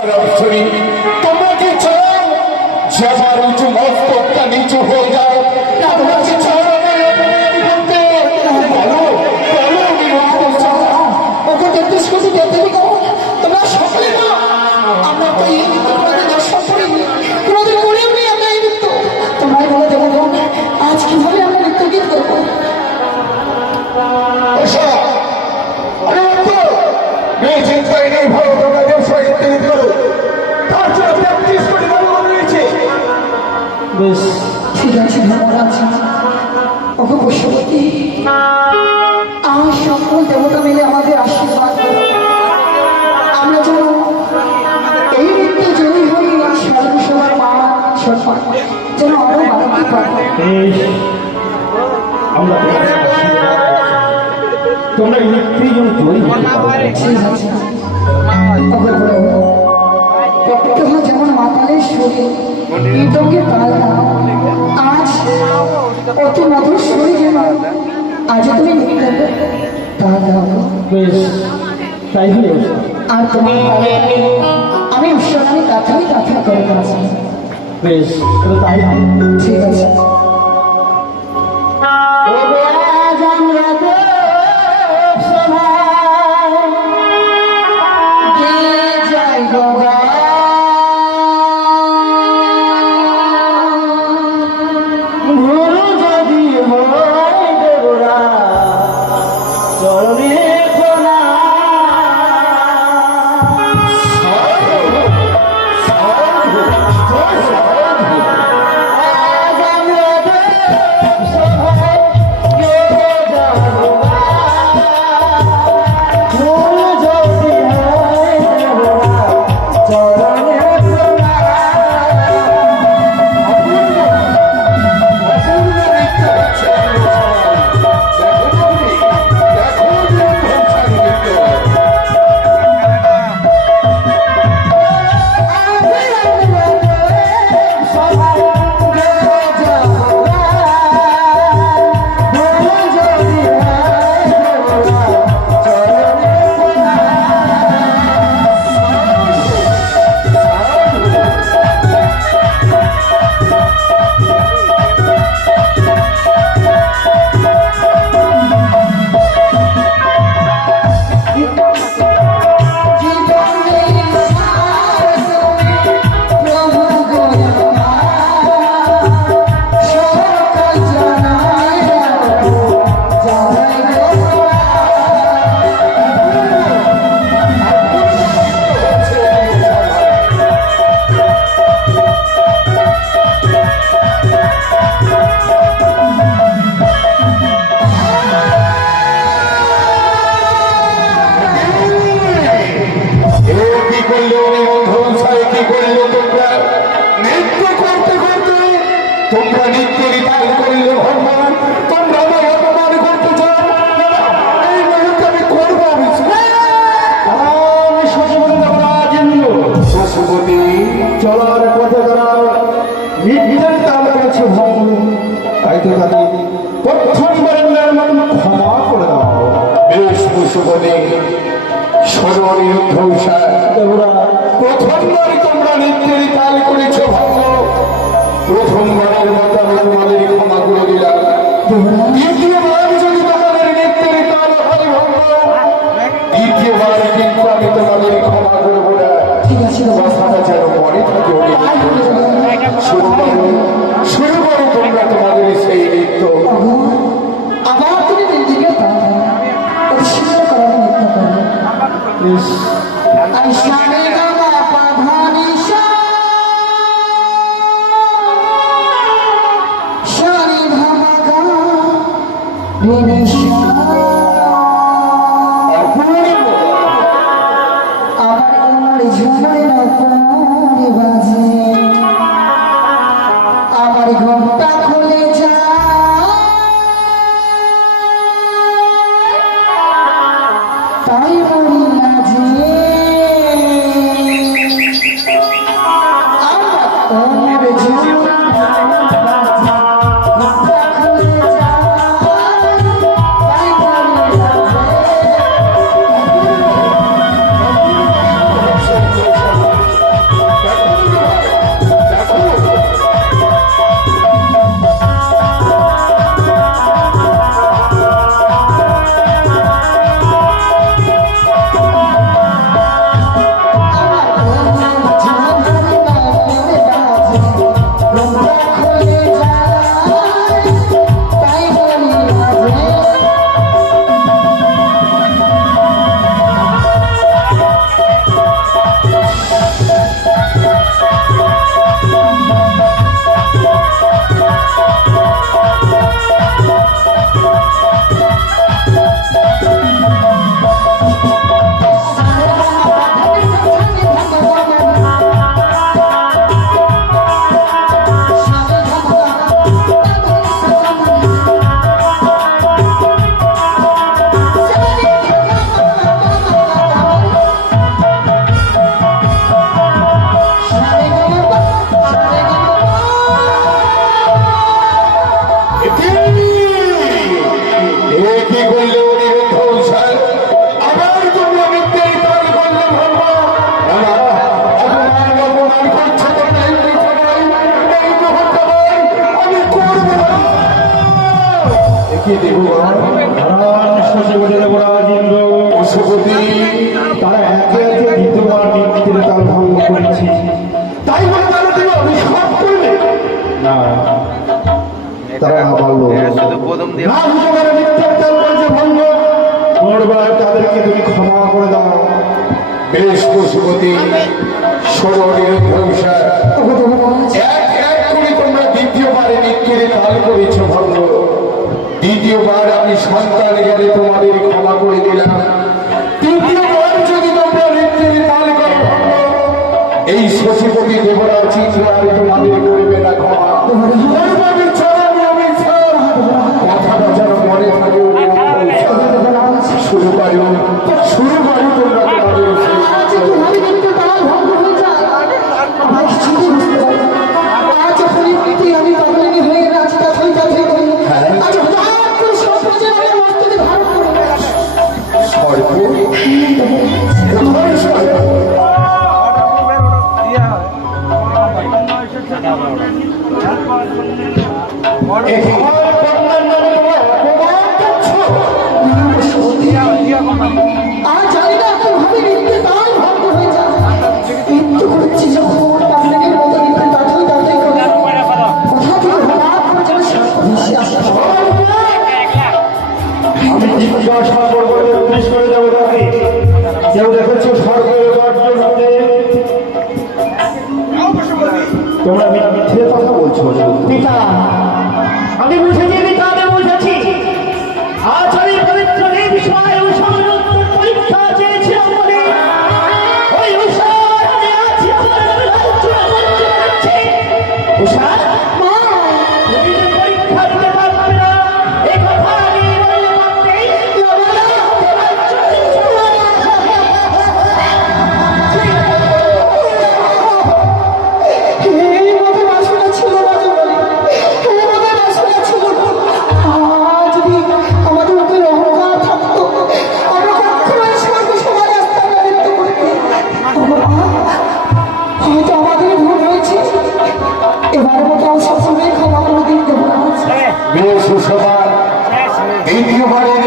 তোমরা কি চাও যে আমার উঁচু মস্তকটা নিচু হয়ে যায়? তোমরা কি চাও তোমরা সকলে না আমরা তো এই নৃত্য কোনোদিন দর্শন করিনি, কোনোদিন করেও নেই আমরা এই নৃত্য। তোমরাই বলে দেবো আজ কিভাবে আমরা নৃত্য গীত করবো? বেশ ঠিক আছে ধন্যবাদ। ওকে পশুপতি আর সকল দেবতা মিলে আমাদের আশীর্বাদ করো, আমরা যেন এই নৃত্যে জয়ী হই, সর্বসভার মা সম্মান যেন আরো বাড়াতে পারো। বেশ আমরা তোমরা নৃত্যেই যেন জয়ী হতে পারো। ঠিক আছে ওকে বলো প্রত্যহ যেমন মাতালের শরীর কীর্তনকে তাল দাও, আজ অতি মধুর শরীর যেন আজ তুমি নৃত্য তাল দাও। বেশ তাই হলে আর তোমার আমি ঈশ্বরানী কাথাই কাথা করে আছি। বেশ তবে তাই হবে। ঠিক আছে তোমরা নৃত্যের তাল করিলে ভগবান, তোমরা আমার অপমান করতে চাও? এই মুহূর্তে আমি করবো পশুপতি চলার পথে তারা নৃত্যের তাল করেছে ভঙ্গ, তাই তো তাদের প্রথমবারের নির্মাণ ক্ষমা করে দাও। বেশ পশুপতি শোনো নিরুদ্ধ প্রথমবার তোমরা নৃত্যের তাল করেছ ভঙ্গ, প্রথমবারের মতো আমি তোমাদের ক্ষমা করে দিলাম। দ্বিতীয়বার যদি তোমাদের নৃত্যের তাল হয় ভঙ্গ, দ্বিতীয়বার কিন্তু আমি তোমাদের ক্ষমা করবো না। ঠিক আছে কথাটা যেন মনে থাকে। শুরু করো তোমরা তোমাদের সেই নৃত্য। আবার তুমি দিদিকে পরিষ্কার করার নৃত্য করবে। বেশ আইসানে গামা পাধানিসা শানি ভামাগা রেনিসা আমার উমর ঝুমে না কোনে বাজে কি দেবগণ? নারায়ণ শশীপতি দেবরাজ ইন্দ্র পশুপতি তারা একে একে দ্বিতীয়বার নিত্যের তাল ভঙ্গ করেছে। তাই বলে তারা তুমি অভিশাপ করবে? না, তারা না পারলো না দ্বিতীয়বার নিত্যের তাল করেছে ভঙ্গ। পুনর্বার তাদেরকে তুমি ক্ষমা করে দাও। বেশ পশুপতি, শোনো নিরুদ্ধংসা, ওগো দেবরাজ, এক এক করে তোমরা দ্বিতীয়বারে নিত্যের তাল করেছ ভঙ্গ। দ্বিতীয়বার আমি সন্তান গেলে তোমাদের ক্ষমা করে দিলাম। তৃতীয়বার যদি তোমরা নিত্যের তাল করো ভঙ্গ, এই শশীপতি দেবরাজ চিত্র আর তোমাদের করবে না ক্ষমা। করবে ছাড়া নিয়মে ছাড়। কথাটা যেন মনে থাকে। শুরু করো, শুরু করো তোমরা তোমাদের আজ কিভাবে নিত্য তাল ভঙ্গ হয়ে যায় আমার কিছুই বুঝতে পারি না। আজ পরিস্থিতি আমি পাগলিনী হয়ে আজ তাথই তাথই করি। আজ হঠাৎ করে স্বপ্ন যেন আমার মস্তকে ধারণ করে। সর্প কোথায় সর্প? আর জানি না কিভাবে নিত্য তাল ভঙ্গ হয়ে যায়। মৃত্যু করছি যখন পাগলিনীর মতো নিত্য তাথই তাথই করি। কোথা থেকে হঠাৎ করে যেন স্বপ্ন ভেসে আসে। আমি জিজ্ঞাসা করবো, নির্দেশ করে দেবো তাকে। কেউ দেখেছো স্বর্গের গর্জন হতে? তোমরা মিথ্যে কথা বলছো। পিতা, আমি বুঝেছি পিতা, আমি বুঝেছি। আজ আমি পবিত্র এই বিষয়ে উষার উত্তর পরীক্ষা চেয়েছিলাম বলে ওই উষার আমি আজ আমার রাজ্য বঞ্চিত করছি। উষা, তুমি যে পরীক্ষা দিতে পারবে না এ কথা আমি বললে পারতেই। এই মতো বাসনা ছিল না জীবনে, এই মতো বাসনা ছিল না। যদি আমাদের উপরে অহংকার থাকতো, আমরা কখনোই স্বর্গ সমাজ আসতাম না নৃত্য করতে। হয়তো আমাদের ভুল হয়েছে, এবার মতো সকলে ক্ষমা করে দিন দেবরাজ। বেশ সুসভা, দ্বিতীয়বারের